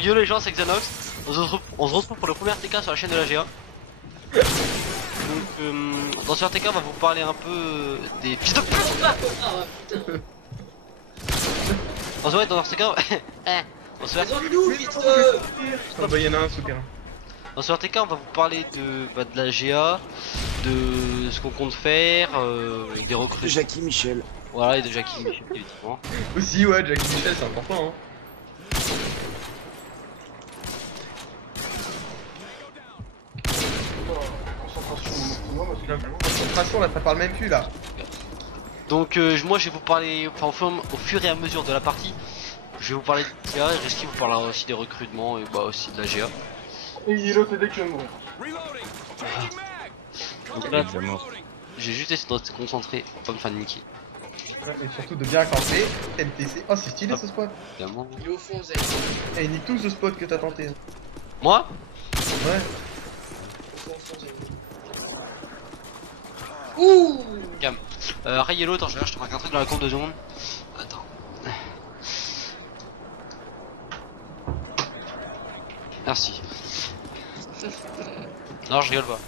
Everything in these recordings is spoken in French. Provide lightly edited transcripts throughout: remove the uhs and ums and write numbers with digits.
Yo les gens, c'est Xanox. On se retrouve pour le premier TK sur la chaîne de la GA. Donc dans ce RTK on va vous parler un peu des fils de pute. On se voit dans ce RTK. On se Dans ce RTK on va vous parler de la GA, de ce qu'on compte faire, des recrues. Jackie Michel. Voilà, et de Jackie Michel évidemment. Aussi ouais, Jackie Michel c'est important hein. Concentration là, ça parle même plus là. Donc moi je vais vous parler, enfin au fur et à mesure de la partie, je vais vous parler de GA et Risky vous parlera aussi des recrutements et bah aussi de la GA. Et Yellow t'es que moi. Donc là, j'ai juste essayé de se concentrer, pas me faire niquer. Et surtout de bien camper, MTC. Oh c'est stylé ce spot. Évidemment. Il est au fond, Zay. Et nique tout ce spot que t'as tenté. Moi Ouais. Au fond, Zay. Ouh. Cam. Ray Yellow, attends, je te marque un truc dans la courbe de secondes. Attends. Merci. Non, je rigole pas.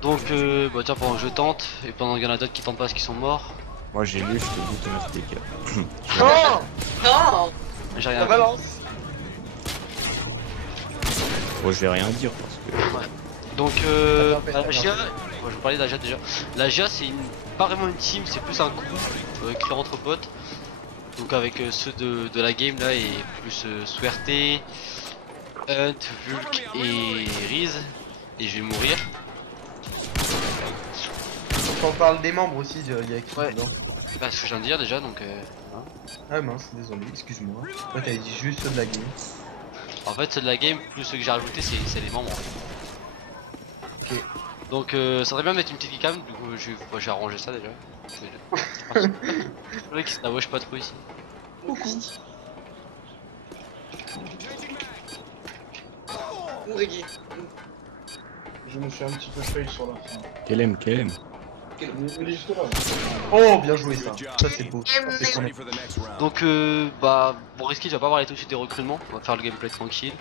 Donc, bah tiens, pendant que je tente, et pendant qu'il y en a d'autres qui tentent pas parce qu'ils sont morts. Moi j'ai lu, je te dis ton RTK. Oh Non. J'ai rien. Ça balance. Bon, je vais rien dire parce que. Ouais. Donc, la GA, moi, je vais vous parler de la GA déjà. La GA, c'est pas vraiment une team, c'est plus un groupe créé entre potes. Donc, avec ceux de la game là, et plus Swerte, Hunt, Vulk et Riz. Et je vais mourir. Quand on parle des membres aussi, il y a qui Ouais. dedans? Bah, ce que je viens de dire déjà, donc. Hein. Ah mince, désolé, excuse-moi. Ouais, t'avais dit juste ceux de la game. En fait, ceux de la game, plus ceux que j'ai rajouté, c'est les membres. En fait. Ok. Donc, ça serait bien de mettre une petite cam, du coup, j'ai arrangé ça déjà. Le mec, il se la watch pas trop ici. Où Reggie? Je me suis un petit peu fail sur la fin. Quel aime. Il est juste là. Oh bien joué ça. Ça c'est beau. Ça, c'est qu'on est- Donc, bah, pour risquer, tu vas pas voir les tout de suite des recrutements. On va faire le gameplay tranquille.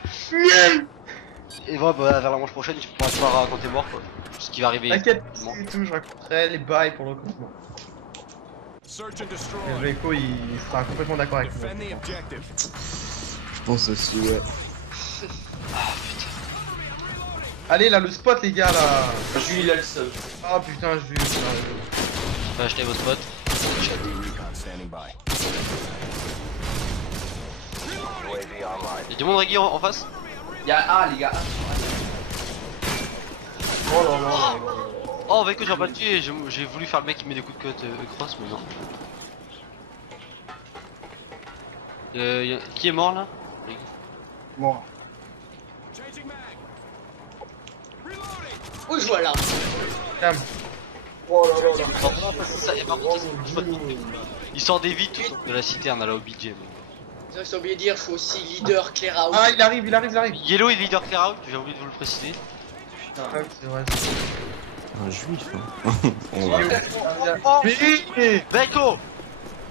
Et voilà, bah, vers la manche prochaine, tu pourras te voir quand t'es mort, quoi. Ce qui va arriver. T'inquiète, c'est tout, je raconterai les bails pour le recrutement. Et Veiko il sera complètement d'accord avec moi. Je pense aussi, ouais. Ah putain. Allez là le spot les gars là. Jules il a le seul. Ah putain je vais. Je vais acheter vos spots. Y'a du monde Reggie en face? Y'a A les gars. Oh là là là là. Oh, avec eux, j'ai pas tué. J'ai voulu faire le mec qui met des coups de cut cross, mais non. Qui est mort là? Moi. Où je vois là? Calme. Oh là là là. Par contre, il sort des vies de la citerne à la OBJ. J'ai oublié de dire, je suis aussi leader clear out. Ah il arrive. Yellow est leader clear out, j'ai oublié de vous le préciser. Ah, c'est vrai. Un juif, hein. On va. Mais Veiko!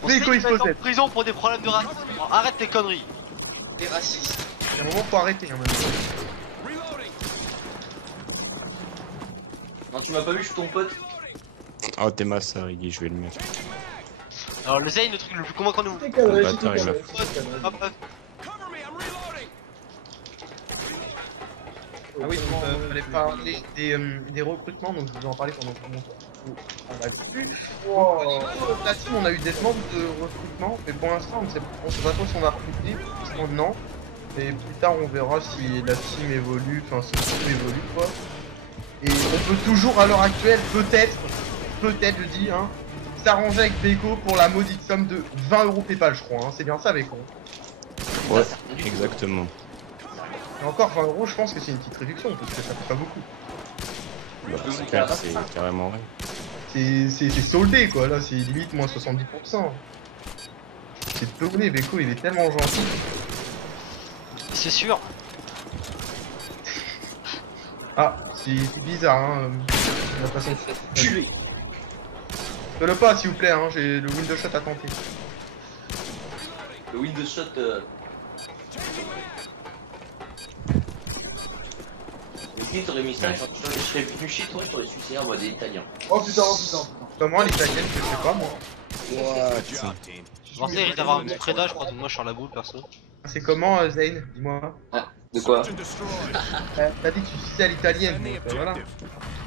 On sait Veiko, que il tu vas être faut en prison pour des problèmes de racisme. Arrête tes conneries. T'es raciste. il y a un moment faut arrêter hein, maintenant. Non, tu m'as pas vu, je suis ton pote. Oh, t'es massa, Riggy, je vais le mettre. Alors le Zayn, le truc le plus convaincant de vous. C'est cadré, Le c'est bâtard, il cadré, m'a- c'est cadré. Hop, hop. Ah oui, donc fallait parler des recrutements, donc je vous en parler pendant longtemps. On a vu. Wow. La team, on a eu des demandes de recrutement, mais pour l'instant, on sait pas trop si on va recruter. Non. Et plus tard, on verra si la team évolue, enfin si la team évolue quoi. Et on peut toujours, à l'heure actuelle, peut-être, je dis, hein, s'arranger avec Beko pour la maudite somme de 20 € PayPal, je crois. Hein. C'est bien ça, Beko. Ouais, exactement. Et encore 20 €, je pense que c'est une petite réduction, parce que ça fait pas beaucoup. Bah, c'est clair, c'est carrément vrai. C'est soldé quoi, là c'est limite moins 70%. C'est donné, Beko il est tellement gentil. C'est sûr. Ah, c'est bizarre hein, la façon. Fais-le pas s'il vous plaît, hein, j'ai le window shot à tenter. Le Windows Shot. Mais qui t'aurais mis ça, je serais venu chez toi, je t'aurais sucé un mode italien. Oh putain, oh putain. Comment l'italienne, je sais pas moi. Bon, ça hérite d'avoir un petit Freda, je crois, donc moi je suis sur la boule perso. C'est comment Zane, dis-moi. De quoi? T'as dit que tu suçais à l'italienne, donc voilà.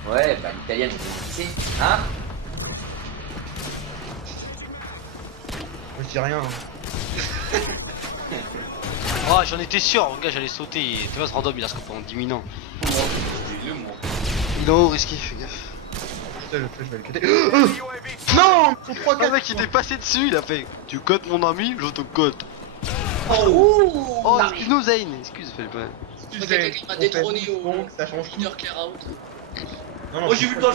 Ouais, bah l'italienne, c'est hein? Moi je dis rien. Hein. Oh, j'en étais sûr, le gars, j'allais sauter. Tu vois, ce random il a scope pendant 10 000 ans. Il est en haut, risqué, fais gaffe. Putain, je vais le cuter. Non! Le mec il est passé dessus, il a fait tu cotes mon ami, je te cote. Oh, Excuse-nous Zane, excuse, fais pas. quelqu'un qui m'a détrôné au Donc ça change tout. leader Clear Out. Non, non, Oh, j'ai vu dans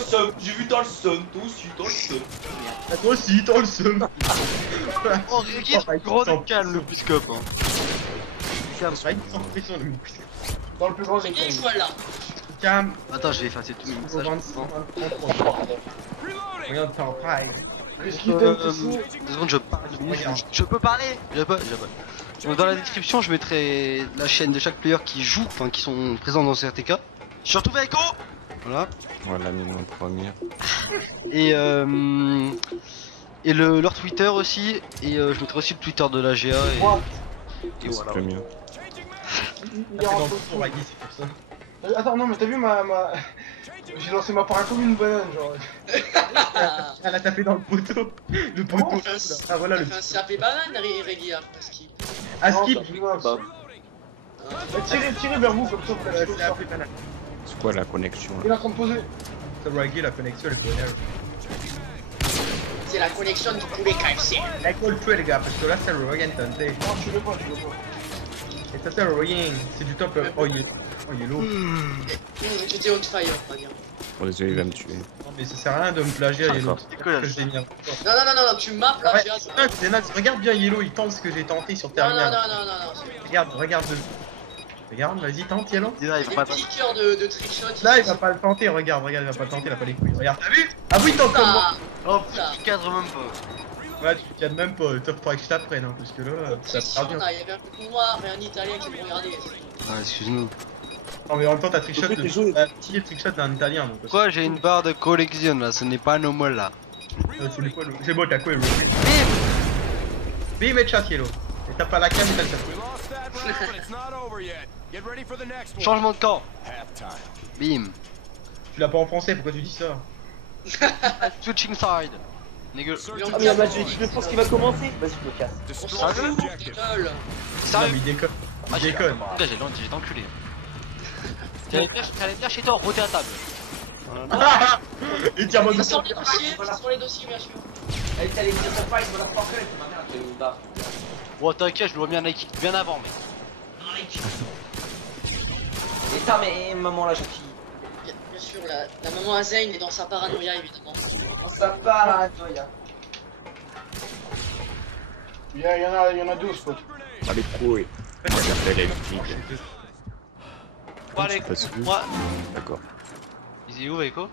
le seum, toi aussi, dans le seum. Ah, toi aussi, t'as le seum. Oh, regarde, gros de calme le piscope. Hein. Calme, c'est vrai qu'il est sans pression le mec. Dans le plus grand des Viens, games. voilà. Calme. Attends, je vais effacer tous mes messages. 25, 33. Regarde, t'es en paille. Qu'est-ce qu'il t'aime, c'est fou? 2 secondes, je parle. Je peux parler. Je peux. Donc dans la description, je mettrai la chaîne de chaque player qui joue, enfin qui sont présents dans CRTK. Surtout Echo. Voilà. Voilà, mis mon premier. Et leur Twitter aussi. Et je mettrai aussi le Twitter de la GA. Et C'est voilà. le mieux. Il T'as est fait en dans le feu. four, Agui, c'est pour ça. Attends, non, mais t'as vu ma. J'ai lancé ma parade comme une banane, genre. Elle a tapé dans le poteau. Le poteau. Oh, Ah voilà le Enfin, c'est appelé banane, Reggie, parce qu'il. Ah, Non, skip. t'as vu, Max. Tirez vers vous, comme ça vous l'avez C'est appelé banane. C'est quoi la connexion Il est là? en train de poser. Ça Raggy, la connexion elle est bonne. C'est la connexion du poulet KFC. Elle colle tuer les gars, parce que là c'est le Ryan tenté. Non, tu veux pas. Et ça c'est le Ryan. C'est du top. Oh yellow. Tu étais on fire, pas bien. Bon, désolé, il va me tuer. Non mais ça sert à rien de me plagier à Yellow. C'est quoi, Que je dénire. Non, tu m'as plagié. Zenox, regarde bien Yellow, il tente ce que j'ai tenté sur Non, Terminal. non. Regarde. Regarde, vas-y, tente Yellow. Dis là, il Les va pas. petits cœurs de trickshot. Là, il va pas le tenter, regarde, il va pas le tenter, il a pas les couilles. Regarde, t'as vu? Ah oui, tente comme moi. Oh, tu cadres même pas. Ouais, tu cadres même pas, top 3 que je t'apprenne, hein, parce que là, ça part bien. Il y avait un coup noir et un italien qui me regardait. Ah, excuse-nous. Non, mais en même temps, t'as trickshot de trickshot d'un italien, donc. Quoi, j'ai une barre de collection là, ce n'est pas normal là. C'est bon, t'as quoi, Yellow? Bim et chat, Yellow. Et t'as pas la cam, et t'as le chat. Changement de camp. Bim. Tu l'as pas en français, pourquoi tu dis ça? Switching side. Nigga. Ah mais la match, je pense qu'il va commencer. Vas-y, je me casse. On s'en fout, gueule. Non, Sérieux? mais il déconne. Ah, Il déconne. Gars, j'ai été enculé. T'allais venir chez toi, roter à table. Et tiens, moi, Ça sort les dossiers, bien sûr. Allez, t'as les tirs de fight, voilà, parfait. Ma mère, t'es où là? Bon, t'inquiète, je le remets un Nike bien avant, mec. Et ça, mais maman la Jackie. Bien sûr, la maman Azaine est dans sa paranoïa, évidemment. Ça part là, toi, Il y en a 12, quoi. Ah, les couilles. Moi, j'appelle électrique. Moi, les passe où? moi. D'accord. Il est où, Echo?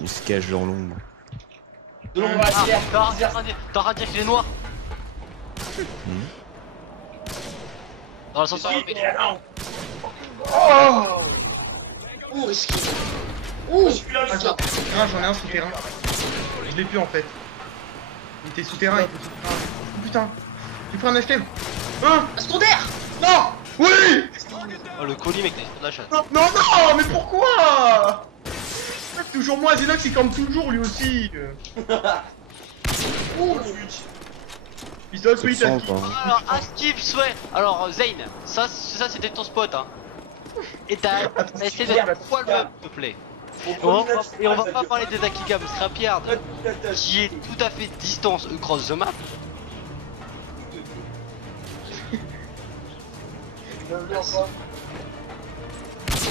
Il se cache dans l'ombre. De l'ombre Ah, à terre. t'as rien dire qu'il est noir? Dans l'ascenseur. Ouh, risqué. Ouh, Attends, j'en ai un souterrain. Je l'ai plus en fait. Il était souterrain, il était souterrain. Oh, putain, tu prends un HTM. Hein? un secondaire. Non! Oui! Oh, le colis, mec, t'as de la chatte. Non, non, mais pourquoi? Toujours moi, Zenox il campe toujours lui aussi. Ouh, Pistol, C'est oui, le sang, t'as quoi. Alors, un Steve, ouais. Alors, Zane, ça c'était ton spot, hein. Et t'as essayé d'être poil même, s'il te plaît. Et on va pas parler des Akigam Scrapyard, qui est tout à fait distance across the map.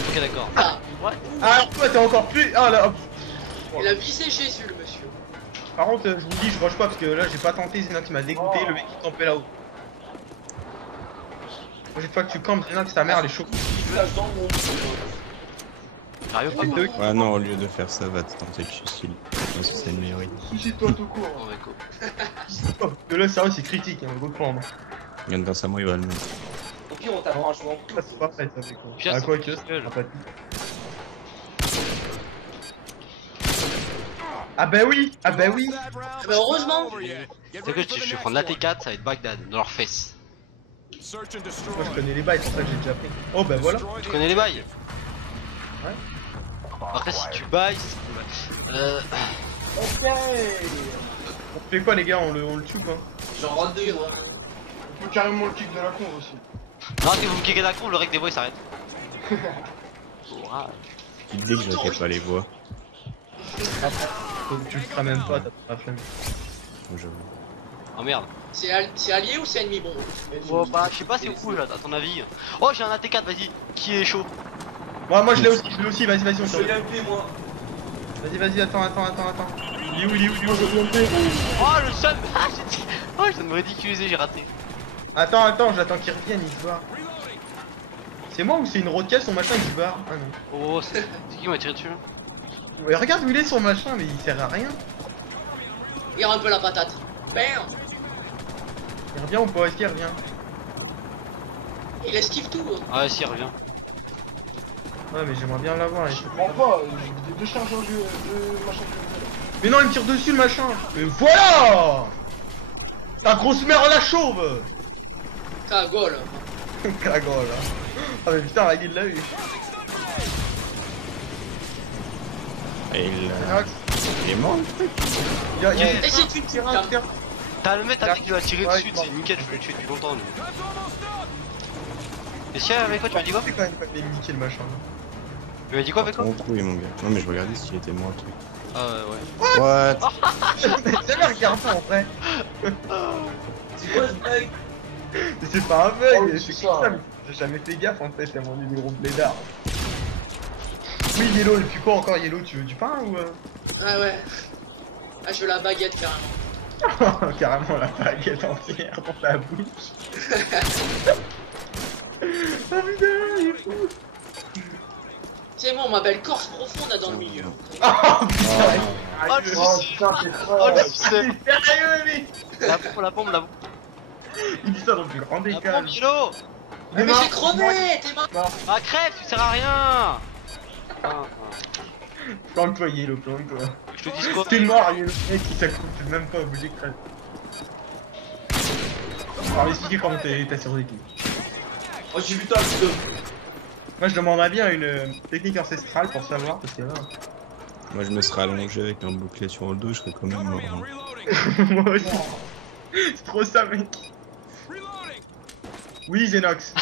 Ok, d'accord. Ah, Ouais. Ah, alors toi t'es encore plus. Ah là, hop. il a visé Jésus, le monsieur. Par contre, je vous dis, je rush pas parce que là j'ai pas tenté, Zenox il m'a dégoûté, le mec qui campait là-haut. La prochaine fois que tu campes, Zenox ta mère elle est chaude. Sérieux pas? Ouais, non, au lieu de faire ça, va te tenter de suicide. Je pense que c'est une meilleure idée. Suicide-toi tout court. Oh, mec, oh. Oh, que là, sérieux, c'est critique, hein, reprendre. Regarde dans sa main, il va le mettre. Au pire, on t'apprend à jouer en Ah, c'est pas prêt, ça fait quoi. Putain, Ah, ça quoi fout que, la gueule. ça pas tout. Ah bah oui, ah bah oui. Bah heureusement. C'est que je vais prendre la T4, ça va être Bagdad, dans leur fesses. Moi je connais les bails, c'est pour ça que j'ai déjà pris. Oh bah voilà. Tu connais les bails? Ouais. Après si tu bailles, Ok. On fait quoi les gars, on le tue quoi? J'en rentre deux, moi. On peut carrément le kick de la con aussi. non si vous me kickez d'un con, le rec des voix il s'arrête. Il dit que je sais pas les voix. Donc, tu le feras même pas, t'as pas la flemme. Je... Oh merde. C'est allié ou c'est ennemi? Bon. Oh bah je sais pas c'est où là, à ton avis. Oh j'ai un AT4, vas-y, qui est chaud? Moi je l'ai aussi, vas-y, on Je se vais l'appeler, moi. Vas-y, attends. Il est où? Oh le seum. Ah j'ai dit. Oh je viens de me ridiculiser, j'ai raté. Attends, j'attends qu'il revienne, il se barre. C'est moi ou c'est une roadcast, son machin il se barre? Ah non. Oh c'est qui m'a tiré dessus là? Ouais, regarde où il est son machin, mais il sert à rien. Regarde un peu la patate. Bam. Il revient ou pas? Est-ce qu'il revient? Il esquive tout. Hein. Ah ouais si il revient. Ouais, mais j'aimerais bien l'avoir. Je comprends pas, deux chargeurs de machin de Mais non, il me tire dessus le machin. Mais voilà. Ta grosse merde la chauve. Cagole. Cagole. Ah mais putain, il l'a eu. Et il est mort le truc. Il y a Et si tu tires un T'as le mec qui va tirer dessus, c'est nickel, je vais le tuer depuis longtemps lui. Et si avec quoi tu m'as dit quoi? C'est quand même pas bien niqué le machin. Tu m'as dit quoi avec quoi? Ton couille mon gars. Non mais je regardais s'il était mort le truc. Ah ouais. What? C'est jamais regardé en vrai. C'est quoi ce bug? Mais c'est pas un bug, Oh, c'est c'est comme ça. ça. Mais j'ai jamais fait gaffe en fait, c'est mon des gros blédards. Oui, Yellow, et puis quoi encore Yellow? Tu veux du pain ou Ah ouais. Ah je veux la baguette carrément. carrément la baguette entière dans ta bouche. Ah putain, il est fou. C'est bon, on m'appelle Corse profonde là dans le milieu. Oh putain, Oh le Oh suicide. putain, t'es Oh fort. le suicide. il est sérieux lui. La pompe, Il dit ça dans le plus grand la décal. pompe, Yellow. Mais j'ai crevé, t'es mort. Ah crève, tu sers à rien. Plante-toi Yellow, plante-toi. Je te dis quoi? T'es mort Yellow, mec, il s'accroche même pas obligé de crève. On va expliquer comment t'as survécu. Oh, j'ai vu toi, putain. Moi je demanderais bien une technique ancestrale pour savoir, parce que là... Moi je me serais allongé avec un bouclier sur le dos, je serais quand même mort. Hein. Moi aussi. C'est trop ça mec. Oui Zenox.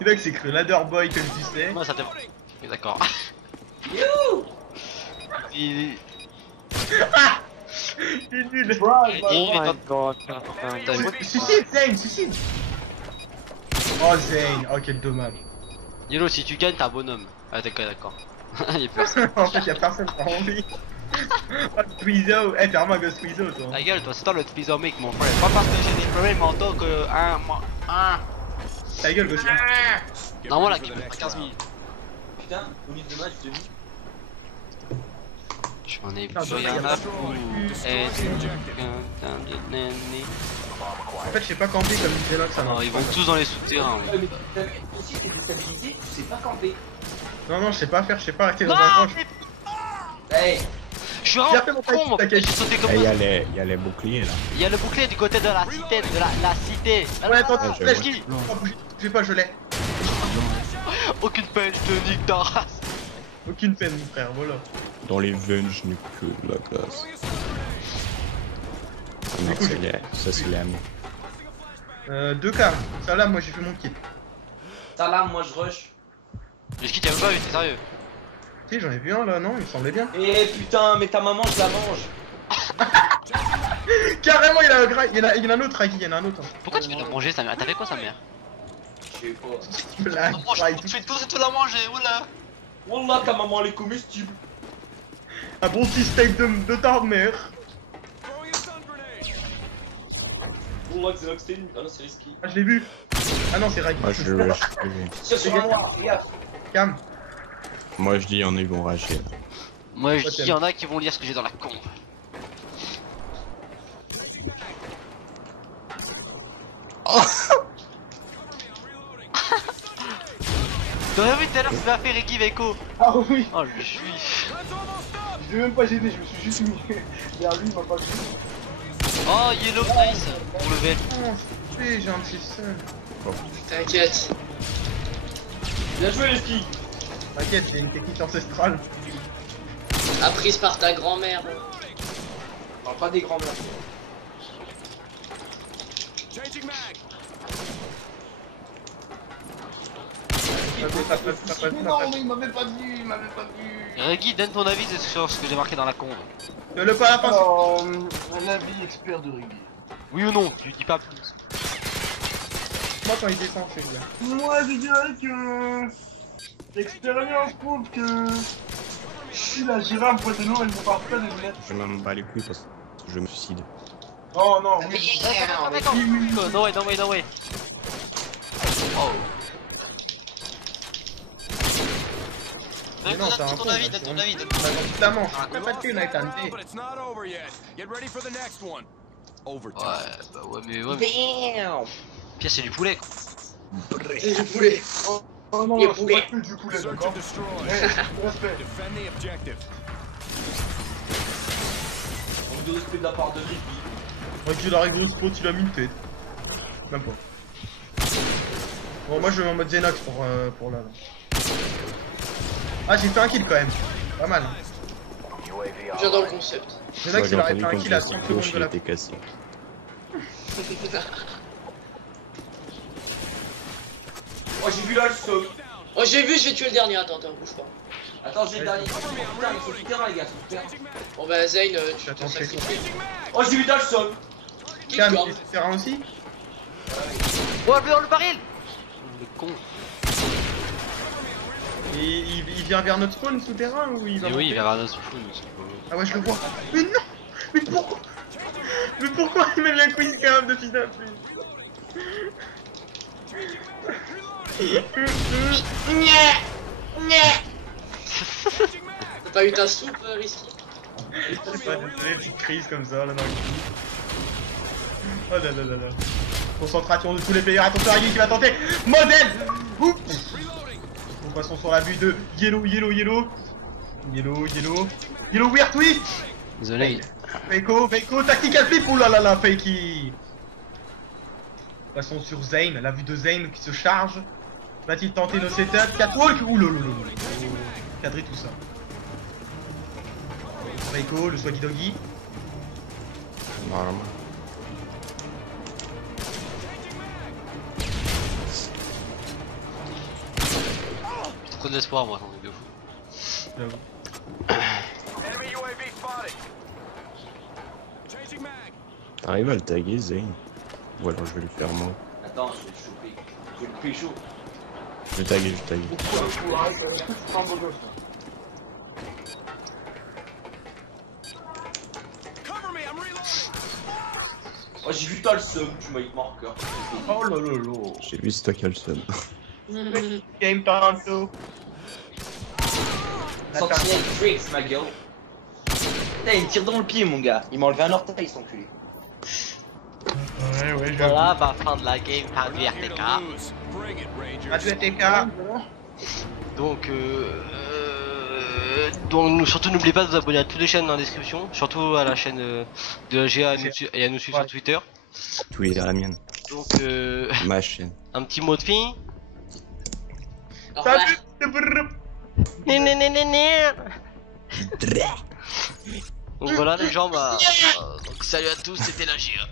Zenox c'est que Boy comme tu sais. Moi ça t'est... Ok d'accord. You. Il... Il est nul. god. Suicide Zane, suicide. Oh Zane, oh quel dommage. Yellow si tu gagnes t'es un bonhomme. Ah d'accord. Y'a plus personne. En fait y'a personne qui a envie. Oh Twizo, eh ferme-moi Ghost Twizo toi. Ta gueule toi c'est toi le trisomique mon frère. Pas parce que j'ai des problèmes mentaux que... Ta gueule Ghost Twizo. Non la game à 15 minutes. Putain, au milieu de match, demi. J'en ai Ah, plus rien à foutre. En fait je sais pas camper comme dit Zenox ça Non, marche. ils vont tous dans les souterrains. Ouais, mais t'as vu aussi tes déstabilités, tu sais pas camper. Non je sais pas faire, je sais pas rester dans Non, un coin. Hey, je suis J'ai vraiment fait mon con moi, paquet. j'ai sauté comme Eh, ça. il y a les boucliers là. Il y a le bouclier du côté de la cité, la cité. Ouais attends, Ah, je laisse vois. qui. Je sais pas, je l'ai. Aucune peine, je te nique ta race. Aucune peine mon frère, voilà. Dans les veines, je n'ai que de la classe. Ah non, Du coup, ça c'est l'âme. 2K, ça là moi j'ai fait mon kit. ça là, moi je rush. Mais ce qui t'a pas vu, t'es sérieux? Si j'en ai vu un là, non, il me semblait bien. Eh putain, mais ta maman, je la mange. Carrément il y en a un autre Raki, il y en a un autre. Pourquoi tu veux la manger sa mère? T'as fait quoi sa mère? Je sais pas. Blague, Oh, je fais tout, c'est tout la manger, oula. Wallah, ta maman, elle est comestible. un bon petit steak de ta mère. Wallah, c'est Noxten. Ah non, c'est risqué. Ah je l'ai vu. Ah non c'est Raki. Moi je Tire sur un noir, fais gaffe. Cam. Moi je dis, il y en a, ils vont rager. Moi je Toi, dis, il y en a qui vont lire ce que j'ai dans la con. T'aurais vu tout à l'heure ce qu'il m'a fait Ricky Veko. Ah oui, Oh je suis. je l'ai même pas gêné, je me suis juste mis vers lui, il m'a pas vu. Oh Yellow nice pour le V. Oh, j'ai un petit seul. T'inquiète. Bien joué les skis. T'inquiète, j'ai une technique ancestrale. Apprise par ta grand-mère. On parle pas des grands-mères. Mais non, mais il m'avait pas vu, il m'avait pas vu. Ricky, donne ton avis sur ce que j'ai marqué dans la con. Le pas à la fin. Alors, l'avis expert de Riggy. Oui ou non, tu dis pas plus. Moi quand il descend, c'est bien. Moi, je dirais que l'expérience prouve que si la girafe boîte de l'eau, elle ne part pas des lunettes. Je m'en bats les couilles parce que je me suicide. Oh non, oui. D'accord. No way, no way, no way. Oh. Mais non, t'as un Donne ton con, avis, là, donne c'est ton bon. avis, donne On a dans toute la manche. T'as pas de thune avec ta But it's not over yet. Get ready for the next one. Overtime. Ouais, bah ouais, mais. Pire, c'est du poulet quoi. C'est du poulet. Oh non, Les c'est poulets. pas que du poulet, Search d'accord. and destroy. Respect. Defend the objective. On vous respect de la part de Ricky. Moi qu'il arrive au spot, il a mis une tête. Même pas. Bon, moi je vais en mode Xenox pour là. Ah, j'ai fait un kill quand même. Pas mal. J'adore le concept. Xenox il aurait fait un quand kill à le 30 gauche, secondes de il la était cassé. Oh, j'ai vu là le saut. Oh, j'ai vu, je vais tuer le dernier. Attends, bouge pas. Attends, j'ai le dernier. Putain, ils sont tout terrain, les gars. Tout terrain. Bon bah Zane, tu Attends, te je fais sacrifies. Oh, j'ai vu dans le sol. Cam, Kick-down. il se terrain aussi. Oh, le baril. Le con. Et il vient vers notre spawn souterrain ou il va Et oui, monter il verra notre fou. Ah ouais, je le vois. Mais non. Mais pourquoi? Mais pourquoi il met la quiz cam de fils d'un T'as pas eu ta soupe, Risky? Je sais pas, des petites crises comme ça là dans le cul. Oh là là là là. Concentration de tous les players, attention à Guy qui va tenter. Modèle. Oups. Nous passons sur la vue de Yellow, Yellow, Yellow. Yellow, Yellow. Yellow weird twist. Désolé. Feiko, Feiko, tactical flip. Ouh là là là, Fakey. Passons sur Zane, la vue de Zane qui se charge. Va-t-il tenter nos setups? Catwalk. Ouh là là là là. Cadrer tout ça. Feiko, le Swaggy Doggy. Normalement. J'ai trop d'espoir moi, j'en ai de fou. J'avoue. Enemy UAV spotted. Changing mag. T'arrives à le taguer, Zane? Ou alors je vais le faire moi. Attends, je vais le choper. Je vais le pécho. Je vais taguer, je vais taguer. Est-ce que tu prends un beau gosse là? Cover me, I'm reloading. Oh, j'ai vu toi le seum, tu m'as hit marqueur. Oh là là là. J'ai vu, c'est toi qui as le seum. Game tantôt. Sentinelle Freaks, ma gueule. Putain, il me tire dans le pied, mon gars. Il m'a enlevé un orteil, cet enculé. Ouais, ouais, Voilà, bah fin de la game par du Here to RTK. lose. Bring it, Rangers. À du ATK. Donc surtout n'oubliez pas de vous abonner à toutes les chaînes dans la description, surtout à la chaîne de la GA et à nous suivre sur Twitter. Twitter la mienne. Donc Ma chaîne. un petit mot de fin. Au revoir. Salut. Donc voilà les gens, bah, donc salut à tous, c'était la GA.